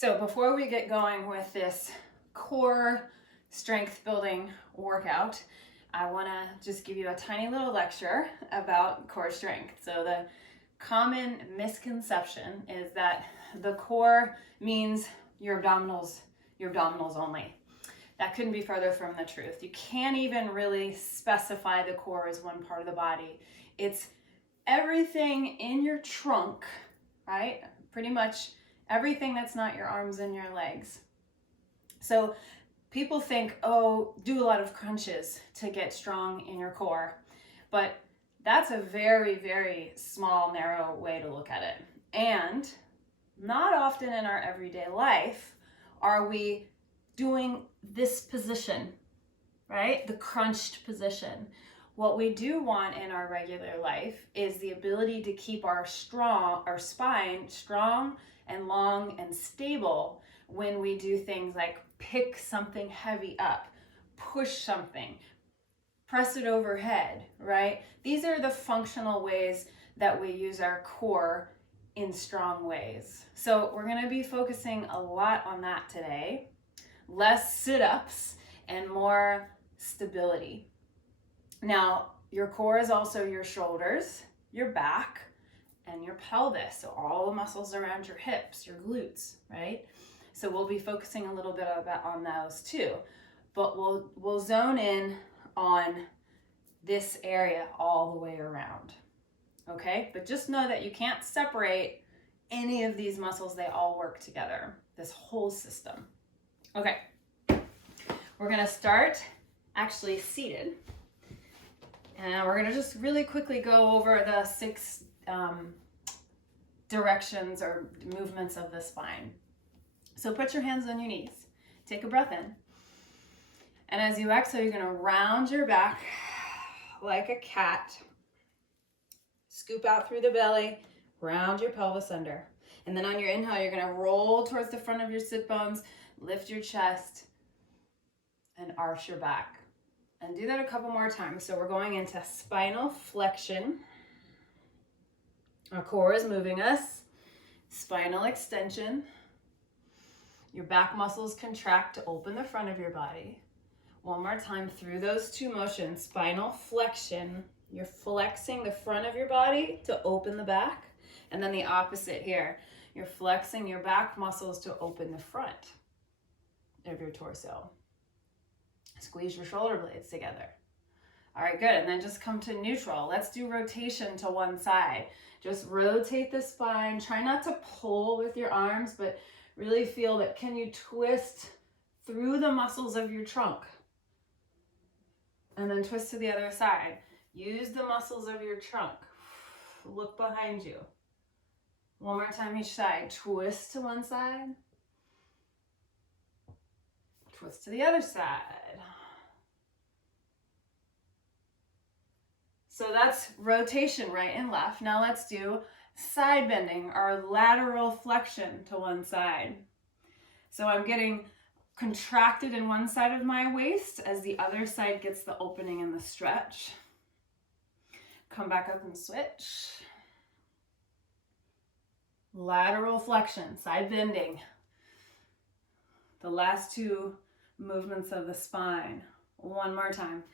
So before we get going with this core strength building workout, I want to just give you a tiny little lecture about core strength. So the common misconception is that the core means your abdominals only. That couldn't be further from the truth. You can't even really specify the core as one part of the body. It's everything in your trunk, right? Pretty much everything that's not your arms and your legs. So people think, oh, do a lot of crunches to get strong in your core. But that's a very, very small, narrow way to look at it. And not often in our everyday life are we doing this position, right? The crunched position. What we do want in our regular life is the ability to keep our spine strong and long and stable when we do things like pick something heavy up, push something, press it overhead, right? These are the functional ways that we use our core in strong ways. So we're going to be focusing a lot on that today. Less sit-ups and more stability. Now, your core is also your shoulders, your back, and your pelvis. So all the muscles around your hips, your glutes, right? So we'll be focusing a little bit on those too. But we'll zone in on this area all the way around. Okay? But just know that you can't separate any of these muscles. They all work together. This whole system. Okay. We're going to start actually seated. And we're going to just really quickly go over the 6 directions or movements of the spine. So put your hands on your knees. Take a breath in. And as you exhale, you're going to round your back like a cat. Scoop out through the belly, round your pelvis under. And then on your inhale, you're going to roll towards the front of your sit bones, lift your chest, and arch your back. And do that a couple more times. So we're going into spinal flexion. Our core is moving us. Spinal extension. Your back muscles contract to open the front of your body. One more time through those 2 motions. Spinal flexion. You're flexing the front of your body to open the back. And then the opposite here. You're flexing your back muscles to open the front of your torso. Squeeze your shoulder blades together. All right, good. And then just come to neutral. Let's do rotation to one side. Just rotate the spine. Try not to pull with your arms, but really feel that. Can you twist through the muscles of your trunk? And then twist to the other side. Use the muscles of your trunk. Look behind you. One more time each side. Twist to one side. Twist to the other side. So that's rotation right and left. Now let's do side bending or lateral flexion to one side. So I'm getting contracted in one side of my waist as the other side gets the opening and the stretch. Come back up and switch. Lateral flexion, side bending. The last 2 movements of the spine. One more time.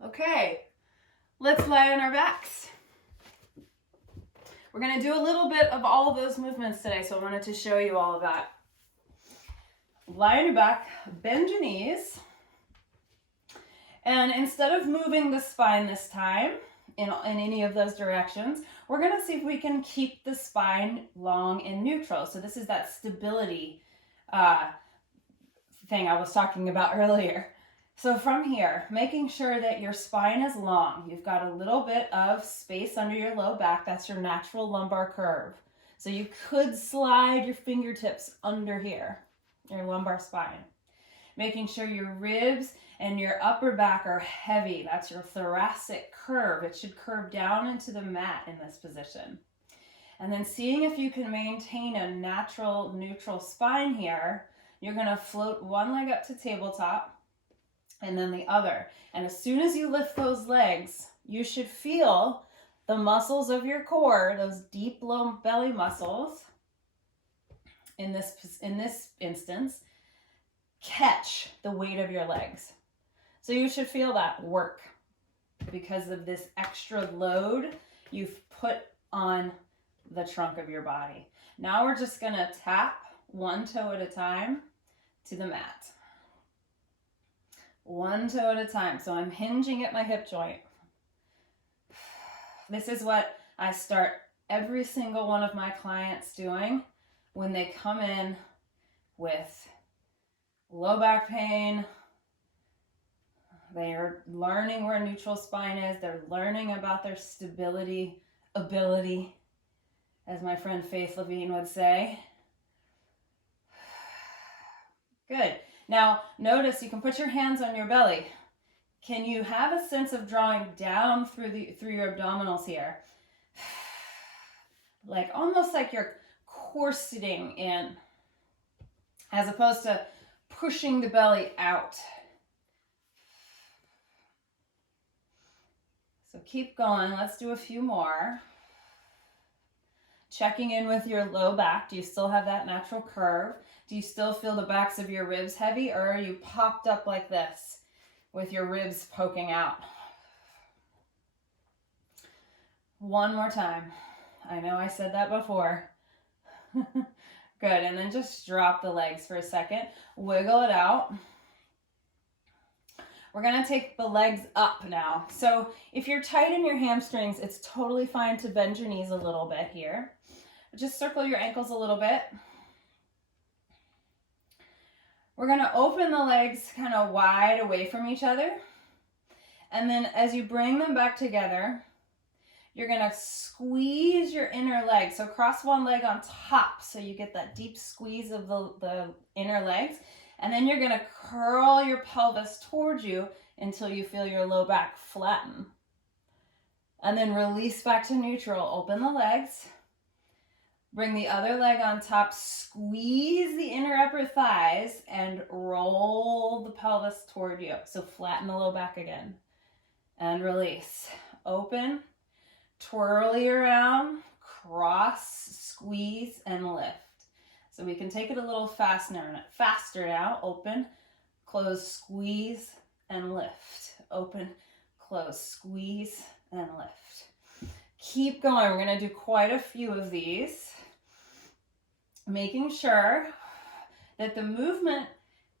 Okay, let's lie on our backs. We're going to do a little bit of all of those movements today, so I wanted to show you all of that. Lie on your back, bend your knees, and instead of moving the spine this time in any of those directions, we're going to see if we can keep the spine long and neutral. So this is that stability thing I was talking about earlier. So from here, making sure that your spine is long. You've got a little bit of space under your low back. That's your natural lumbar curve. So you could slide your fingertips under here, your lumbar spine. Making sure your ribs and your upper back are heavy. That's your thoracic curve. It should curve down into the mat in this position. And then seeing if you can maintain a natural neutral spine here, you're going to float one leg up to tabletop and then the other. And as soon as you lift those legs, you should feel the muscles of your core, those deep low belly muscles, in this instance, catch the weight of your legs. So you should feel that work because of this extra load you've put on the trunk of your body. Now we're just gonna tap one toe at a time to the mat. One toe at a time. So I'm hinging at my hip joint. This is what I start every single one of my clients doing when they come in with low back pain. They are learning where neutral spine is. They're learning about their stability ability, as my friend Faith Levine would say. Good. Now, notice you can put your hands on your belly. Can you have a sense of drawing down through your abdominals here? Like almost like you're corseting in, as opposed to pushing the belly out. So keep going. Let's do a few more. Checking in with your low back. Do you still have that natural curve? Do you still feel the backs of your ribs heavy, or are you popped up like this with your ribs poking out? One more time. I know I said that before. Good, and then just drop the legs for a second. Wiggle it out. We're gonna take the legs up now. So if you're tight in your hamstrings, it's totally fine to bend your knees a little bit here. Just circle your ankles a little bit. We're gonna open the legs kind of wide away from each other. And then as you bring them back together, you're gonna squeeze your inner leg. So cross one leg on top so you get that deep squeeze of the inner legs. And then you're gonna curl your pelvis towards you until you feel your low back flatten. And then release back to neutral. Open the legs. Bring the other leg on top. Squeeze the inner upper thighs and roll the pelvis toward you. So flatten the low back again. And release. Open. Twirly around. Cross, squeeze, and lift. So we can take it a little faster now. Open, close, squeeze, and lift. Open, close, squeeze, and lift. Keep going. We're going to do quite a few of these. Making sure that the movement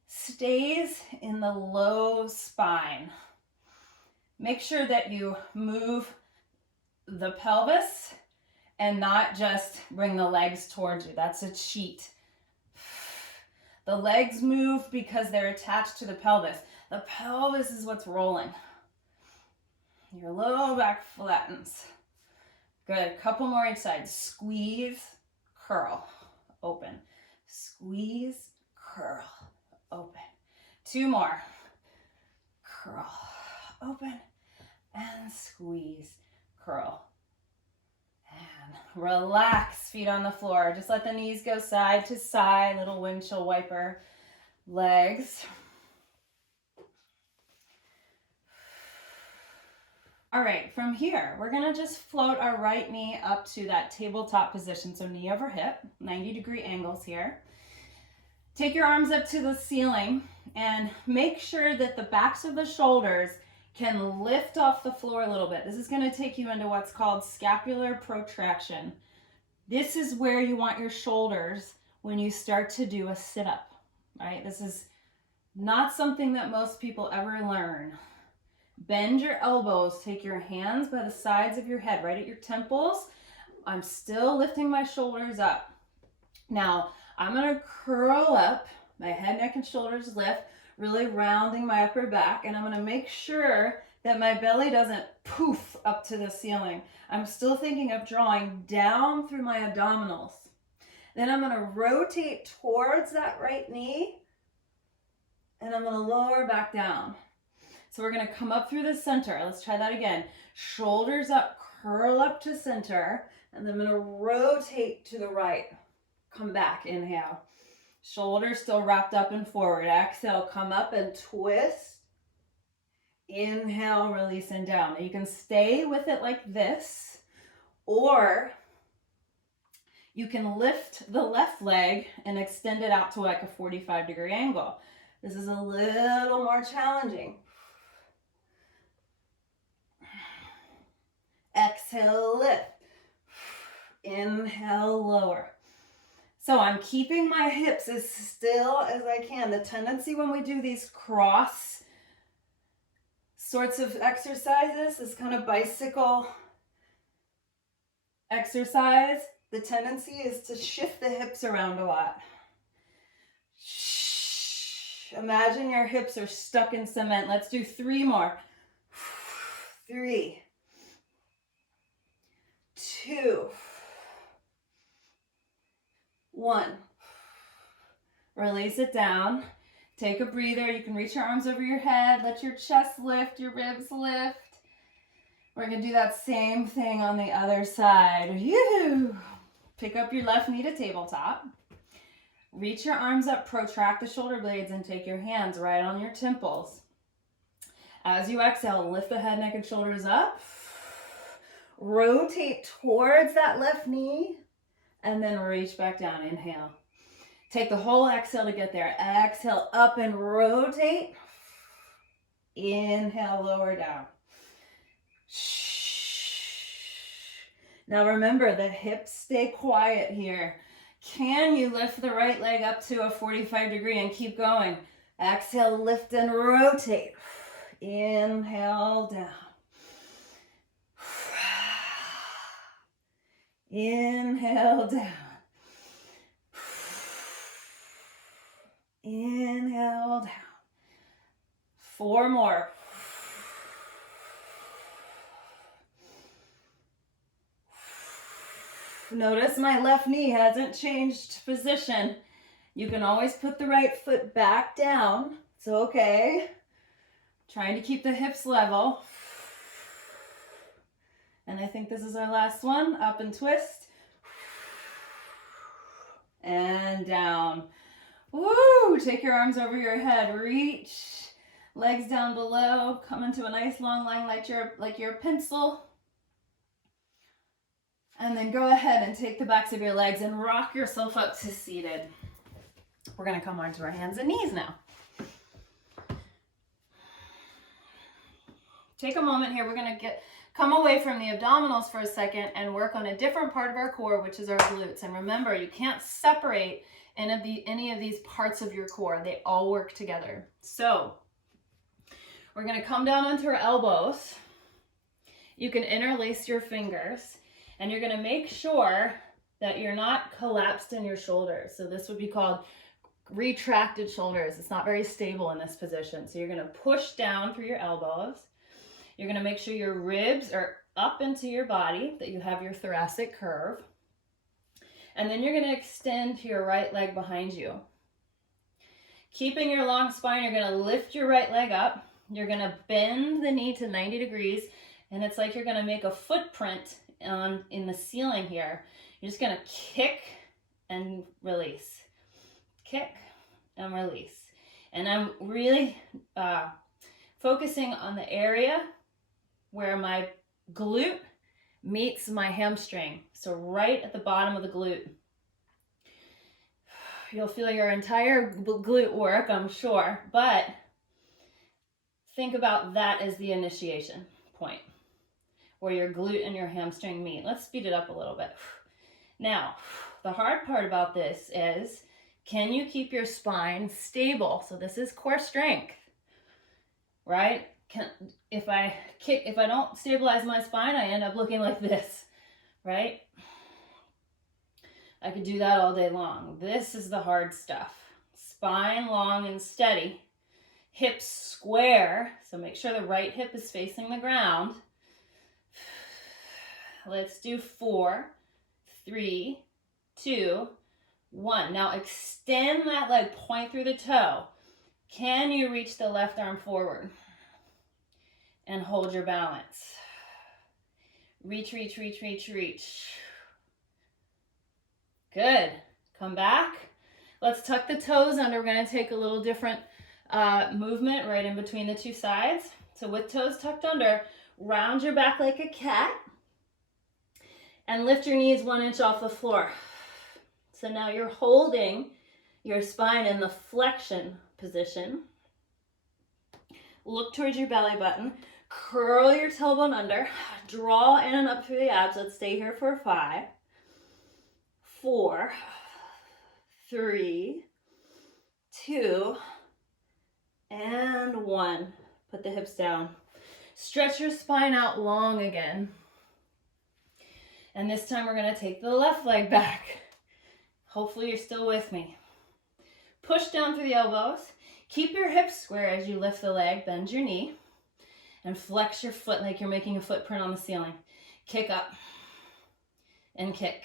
stays in the low spine. Make sure that you move the pelvis and not just bring the legs towards you. That's a cheat. The legs move because they're attached to the pelvis. The pelvis is what's rolling. Your low back flattens. Good. Couple more each side. Squeeze, curl, open. Squeeze, curl, open. Two more. Curl, open, and squeeze, curl. And relax, feet on the floor. Just let the knees go side to side, little windshield wiper legs. All right, from here, we're gonna just float our right knee up to that tabletop position. So knee over hip, 90-degree angles here. Take your arms up to the ceiling and make sure that the backs of the shoulders can lift off the floor a little bit. This is going to take you into what's called scapular protraction. This is where you want your shoulders when you start to do a sit-up, right? This is not something that most people ever learn. Bend your elbows, take your hands by the sides of your head, right at your temples. I'm still lifting my shoulders up. Now, I'm going to curl up, my head, neck, and shoulders lift, really rounding my upper back, and I'm going to make sure that my belly doesn't poof up to the ceiling. I'm still thinking of drawing down through my abdominals. Then I'm going to rotate towards that right knee, and I'm going to lower back down. So we're going to come up through the center. Let's try that again. Shoulders up, curl up to center, and then I'm going to rotate to the right. Come back, inhale. Shoulders still wrapped up and forward. Exhale, come up and twist. Inhale, release and down. You can stay with it like this, Or you can lift the left leg and extend it out to like a 45-degree angle. This is a little more challenging. Exhale, lift. Inhale, lower. So I'm keeping my hips as still as I can. The tendency when we do these cross sorts of exercises, this kind of bicycle exercise, the tendency is to shift the hips around a lot. Imagine your hips are stuck in cement. Let's do 3 more. 3, 2, 1. Release it down. Take a breather. You can reach your arms over your head. Let your chest lift, your ribs lift. We're going to do that same thing on the other side. Pick up your left knee to tabletop. Reach your arms up, protract the shoulder blades, and take your hands right on your temples. As you exhale, lift the head, neck, and shoulders up. Rotate towards that left knee, and then reach back down. Inhale. Take the whole exhale to get there. Exhale, up and rotate. Inhale, lower down. Now remember, the hips stay quiet here. Can you lift the right leg up to a 45-degree and keep going? Exhale, lift and rotate. Inhale, down. Inhale, down. Inhale, down. 4 more. Notice my left knee hasn't changed position. You can always put the right foot back down. It's okay. Trying to keep the hips level. And I think this is our last one. Up and twist. And down. Woo! Take your arms over your head. Reach. Legs down below. Come into a nice long line like you're a pencil. And then go ahead and take the backs of your legs and rock yourself up to seated. We're going to come onto our hands and knees now. Take a moment here. We're going to come away from the abdominals for a second and work on a different part of our core, which is our glutes. And remember, you can't separate any of these parts of your core. They all work together. So we're going to come down onto our elbows. You can interlace your fingers. And you're going to make sure that you're not collapsed in your shoulders. So this would be called retracted shoulders. It's not very stable in this position. So you're going to push down through your elbows. You're going to make sure your ribs are up into your body, that you have your thoracic curve. And then you're going to extend your right leg behind you. Keeping your long spine, you're going to lift your right leg up. You're going to bend the knee to 90 degrees. And it's like you're going to make a footprint in the ceiling here. You're just going to kick and release. Kick and release. And I'm really focusing on the area where my glute meets my hamstring. So right at the bottom of the glute. You'll feel your entire glute work, I'm sure, but think about that as the initiation point, where your glute and your hamstring meet. Let's speed it up a little bit. Now, the hard part about this is, can you keep your spine stable? So this is core strength, right? If I don't stabilize my spine, I end up looking like this, right? I could do that all day long. This is the hard stuff. Spine long and steady. Hips square, so make sure the right hip is facing the ground. Let's do 4, 3, 2, 1. Now extend that leg, point through the toe. Can you reach the left arm forward? And hold your balance. Reach, reach, reach, reach, reach. Good. Come back. Let's tuck the toes under. We're going to take a little different movement right in between the two sides. So with toes tucked under, round your back like a cat. And lift your knees 1 inch off the floor. So now you're holding your spine in the flexion position. Look towards your belly button. Curl your tailbone under. Draw in and up through the abs. Let's stay here for 5, 4, 3, 2, and 1. Put the hips down. Stretch your spine out long again. And this time we're going to take the left leg back. Hopefully you're still with me. Push down through the elbows. Keep your hips square as you lift the leg. Bend your knee. And flex your foot like you're making a footprint on the ceiling. Kick up. And kick.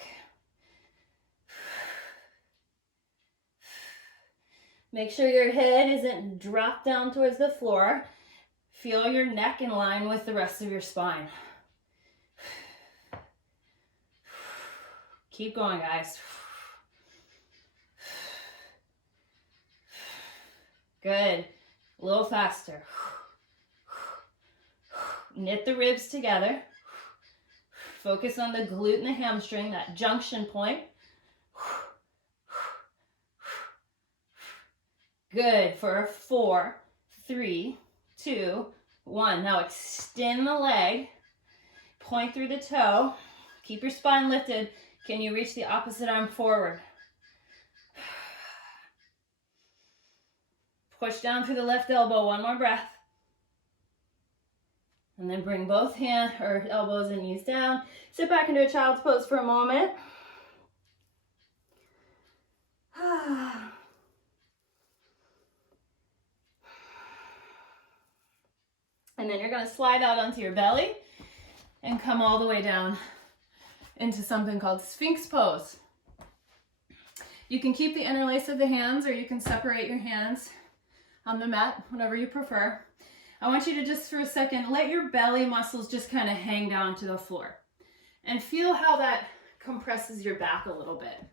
Make sure your head isn't dropped down towards the floor. Feel your neck in line with the rest of your spine. Keep going, guys. Good. A little faster. Knit the ribs together. Focus on the glute and the hamstring, that junction point. Good. For 4, 3, 2, 1. Now extend the leg. Point through the toe. Keep your spine lifted. Can you reach the opposite arm forward? Push down through the left elbow. 1 more breath. And then bring both hands or elbows and knees down. Sit back into a child's pose for a moment. And then you're going to slide out onto your belly and come all the way down into something called Sphinx pose. You can keep the interlace of the hands, or you can separate your hands on the mat, whatever you prefer. I want you to just for a second let your belly muscles just kind of hang down to the floor and feel how that compresses your back a little bit.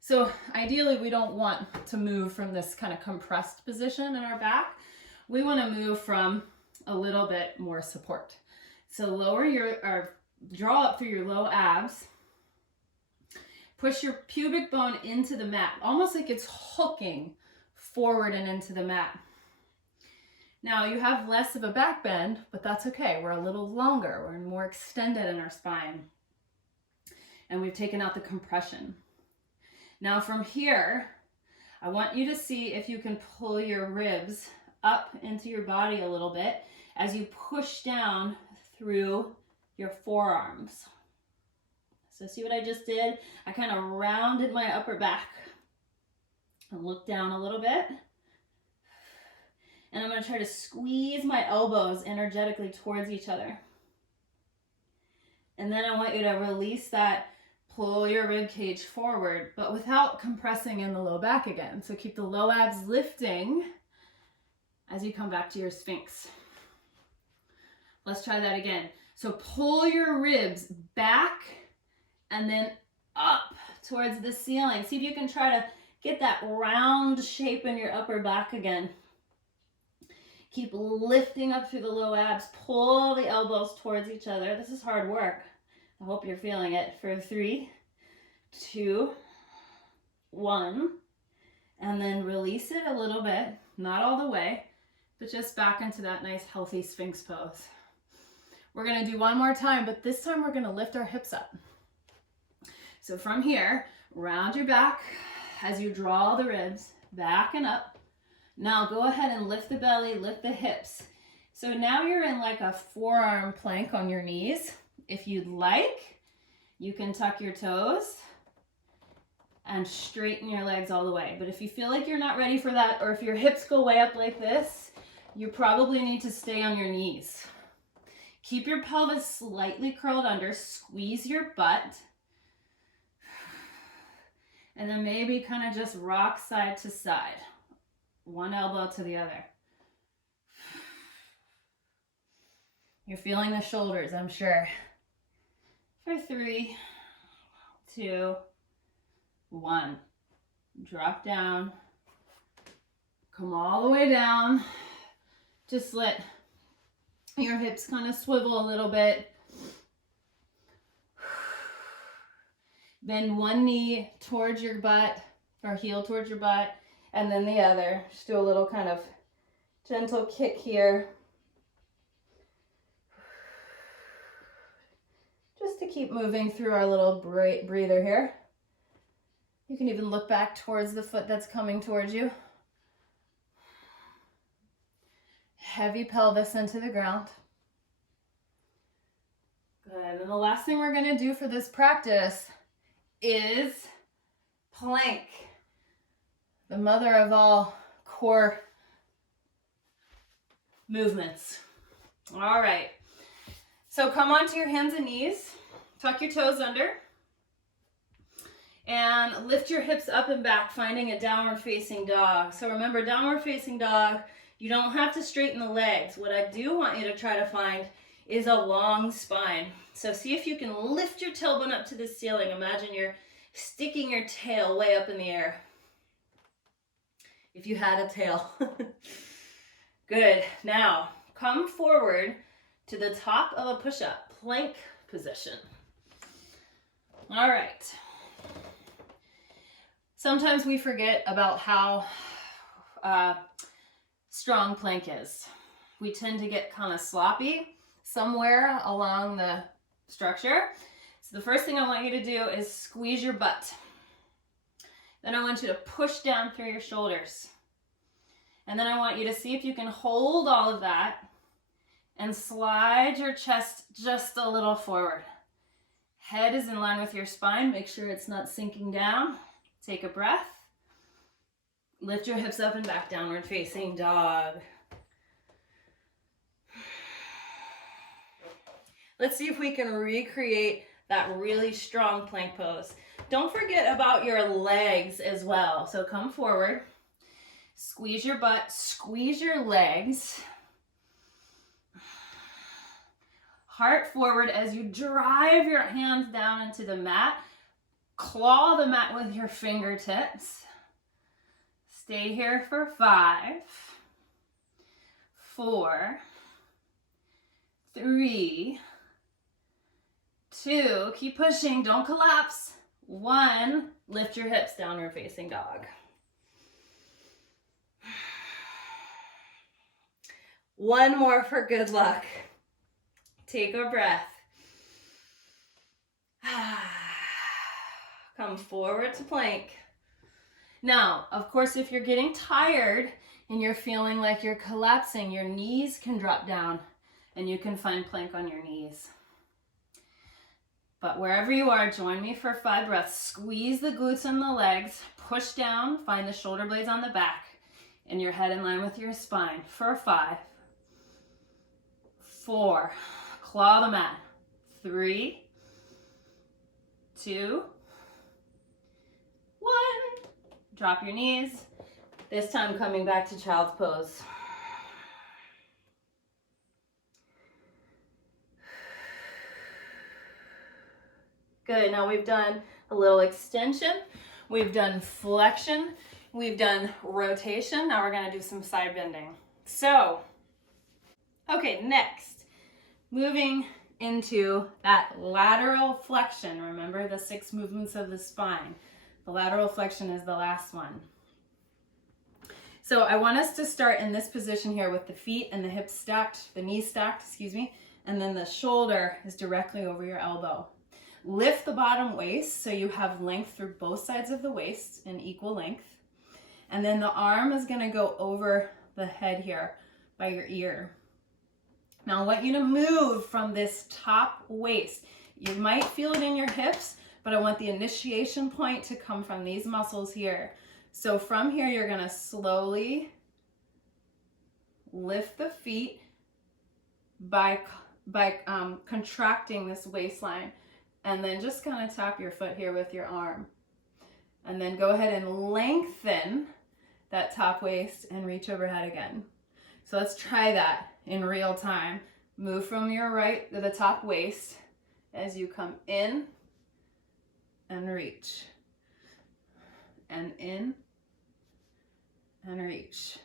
So ideally we don't want to move from this kind of compressed position in our back. We want to move from a little bit more support. So lower or draw up through your low abs. Push your pubic bone into the mat, almost like it's hooking forward and into the mat. Now you have less of a back bend, but that's okay. We're a little longer. We're more extended in our spine. And we've taken out the compression. Now from here, I want you to see if you can pull your ribs up into your body a little bit as you push down through your forearms. So see what I just did? I kind of rounded my upper back and look down a little bit. And I'm going to try to squeeze my elbows energetically towards each other. And then I want you to release that, pull your rib cage forward, but without compressing in the low back again. So keep the low abs lifting as you come back to your Sphinx. Let's try that again. So pull your ribs back and then up towards the ceiling. See if you can try to get that round shape in your upper back again. Keep lifting up through the low abs. Pull the elbows towards each other. This is hard work. I hope you're feeling it. For 3, 2, 1. And then release it a little bit. Not all the way, but just back into that nice healthy Sphinx pose. We're going to do one more time, but this time we're going to lift our hips up. So from here, round your back as you draw the ribs back and up. Now go ahead and lift the belly, lift the hips. So now you're in like a forearm plank on your knees. If you'd like, you can tuck your toes and straighten your legs all the way. But if you feel like you're not ready for that, or if your hips go way up like this, you probably need to stay on your knees. Keep your pelvis slightly curled under, squeeze your butt, and then maybe kind of just rock side to side. One elbow to the other. You're feeling the shoulders, I'm sure. For 3, 2, 1. Drop down. Come all the way down. Just let your hips kind of swivel a little bit. Bend one knee towards your butt or heel towards your butt, and then the other. Just do a little kind of gentle kick here. Just to keep moving through our little breather here. You can even look back towards the foot that's coming towards you. Heavy pelvis into the ground. Good. And the last thing we're going to do for this practice is plank. The mother of all core movements. All right. So come onto your hands and knees. Tuck your toes under. And lift your hips up and back, finding a downward facing dog. So remember, downward facing dog, you don't have to straighten the legs. What I do want you to try to find is a long spine. So see if you can lift your tailbone up to the ceiling. Imagine you're sticking your tail way up in the air. If you had a tail. Good. Now, come forward to the top of a push-up, plank position. All right. Sometimes we forget about how strong plank is. We tend to get kind of sloppy somewhere along the structure. So the first thing I want you to do is squeeze your butt. Then I want you to push down through your shoulders. And then I want you to see if you can hold all of that and slide your chest just a little forward. Head is in line with your spine. Make sure it's not sinking down. Take a breath. Lift your hips up and back, downward facing dog. Let's see if we can recreate that really strong plank pose. Don't forget about your legs as well. So come forward, squeeze your butt, squeeze your legs. Heart forward as you drive your hands down into the mat. Claw the mat with your fingertips. Stay here for 5, 4, 3, 2, keep pushing, don't collapse. 1, lift your hips, downward facing dog. One more for good luck. Take a breath. Come forward to plank. Now, of course, if you're getting tired and you're feeling like you're collapsing, your knees can drop down and you can find plank on your knees. But wherever you are, join me for 5 breaths. Squeeze the glutes and the legs, push down, find the shoulder blades on the back and your head in line with your spine for 5, 4, claw the mat, 3, 2, 1. Drop your knees. This time coming back to child's pose. Good, now we've done a little extension, we've done flexion, we've done rotation. Now we're gonna do some side bending. So, okay, next, moving into that lateral flexion. Remember the 6 movements of the spine. The lateral flexion is the last one. So I want us to start in this position here with the feet and the hips stacked, the knees stacked, excuse me, and then the shoulder is directly over your elbow. Lift the bottom waist so you have length through both sides of the waist in equal length. And then the arm is going to go over the head here by your ear. Now I want you to move from this top waist. You might feel it in your hips, but I want the initiation point to come from these muscles here. So from here, you're going to slowly lift the feet by contracting this waistline. And then just kind of tap your foot here with your arm. And then go ahead and lengthen that top waist and reach overhead again. So let's try that in real time. Move from your right to the top waist as you come in and reach. And in and reach.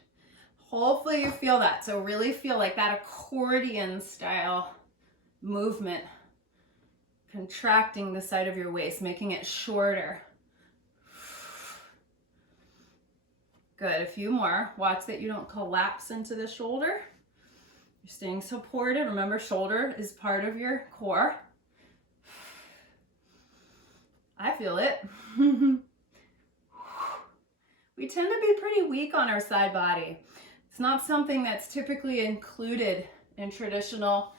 Hopefully you feel that. So really feel like that accordion style movement contracting the side of your waist, making it shorter. Good, a few more. Watch that you don't collapse into the shoulder. You're staying supported. Remember, shoulder is part of your core. I feel it. We tend to be pretty weak on our side body. It's not something that's typically included in traditional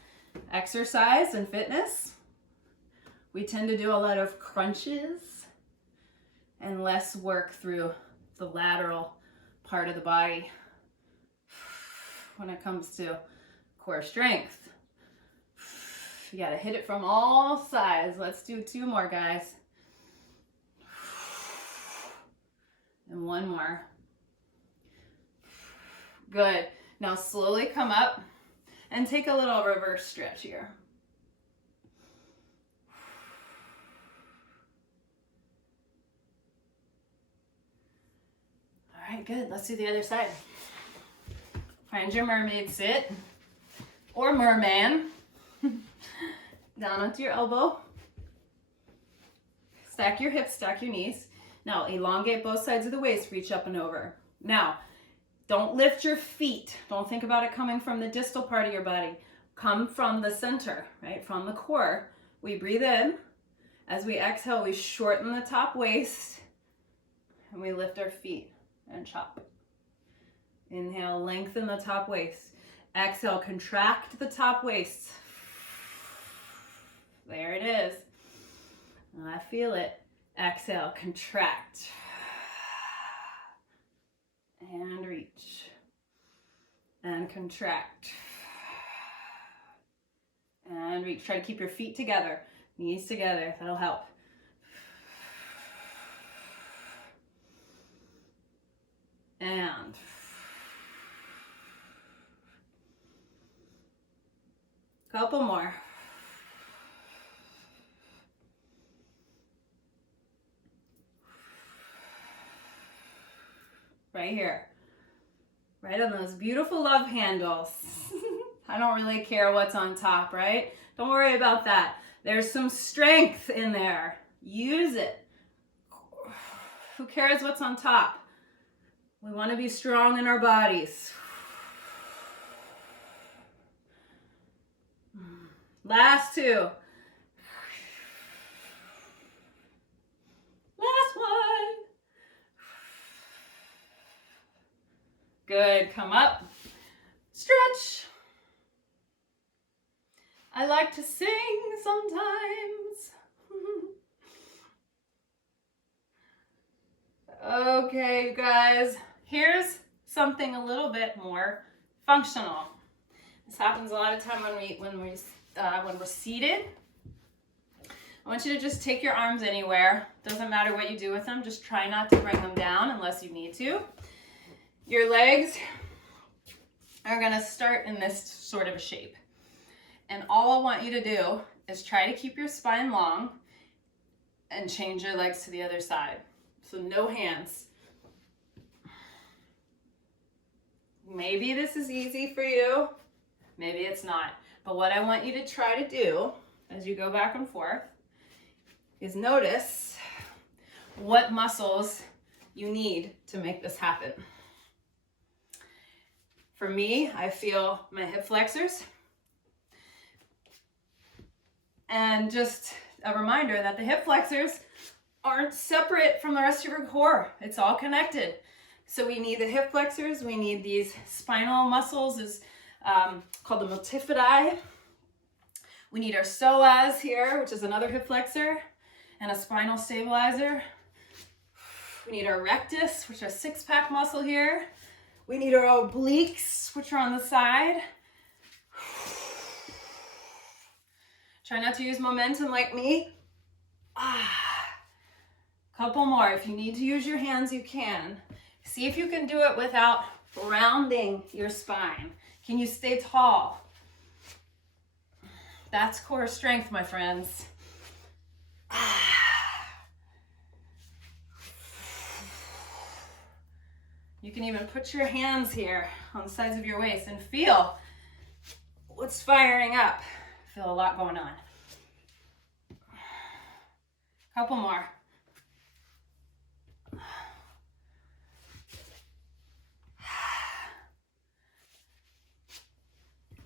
exercise and fitness. We tend to do a lot of crunches and less work through the lateral part of the body when it comes to core strength. You gotta hit it from all sides. Let's do 2 more, guys. And 1 more. Good. Now slowly come up and take a little reverse stretch here. All right, good. Let's do the other side. Find your mermaid sit or merman. Down onto your elbow. Stack your hips, stack your knees. Now elongate both sides of the waist, reach up and over. Now, don't lift your feet. Don't think about it coming from the distal part of your body. Come from the center, right? From the core. We breathe in. As we exhale, we shorten the top waist and we lift our feet and chop. Inhale, lengthen the top waist. Exhale, contract the top waist. There it is. I feel it. Exhale, contract. And reach. And contract. And reach. Try to keep your feet together. Knees together. That'll help. And couple more. Right here. Right on those beautiful love handles. I don't really care what's on top, right? Don't worry about that. There's some strength in there. Use it. Who cares what's on top? We want to be strong in our bodies. Last 2. Last one. Good. Come up. Stretch. I like to sing sometimes. Okay, you guys. Here's something a little bit more functional. This happens a lot of time when we're seated. I want you to just take your arms anywhere. Doesn't matter what you do with them. Just try not to bring them down unless you need to. Your legs are going to start in this sort of a shape. And all I want you to do is try to keep your spine long and change your legs to the other side. So no hands. Maybe this is easy for you. Maybe it's not. But what I want you to try to do as you go back and forth is notice what muscles you need to make this happen. For me, I feel my hip flexors. And just a reminder that the hip flexors aren't separate from the rest of your core. It's all connected. So we need the hip flexors. We need these spinal muscles, is called the multifidi. We need our psoas here, which is another hip flexor, and a spinal stabilizer. We need our rectus, which is a 6-pack muscle here. We need our obliques, which are on the side. Try not to use momentum like me. Couple more. If you need to use your hands, you can. See if you can do it without rounding your spine. Can you stay tall? That's core strength, my friends. You can even put your hands here on the sides of your waist and feel what's firing up. Feel a lot going on. Couple more.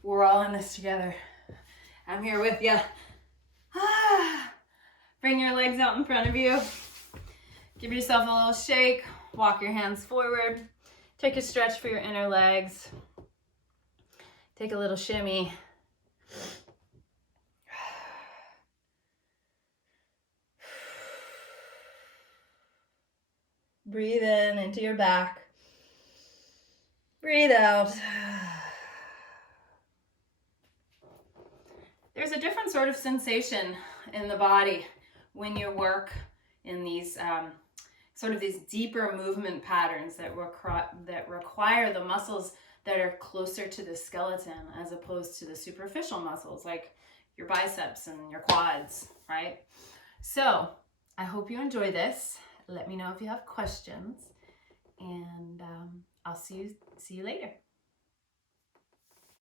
We're all in this together. I'm here with you. Bring your legs out in front of you. Give yourself a little shake. Walk your hands forward. Take a stretch for your inner legs. Take a little shimmy. Breathe in into your back. Breathe out. There's a different sort of sensation in the body when you work in these sort of these deeper movement patterns that require the muscles that are closer to the skeleton as opposed to the superficial muscles like your biceps and your quads, right? So I hope you enjoy this. Let me know if you have questions, and I'll see you later.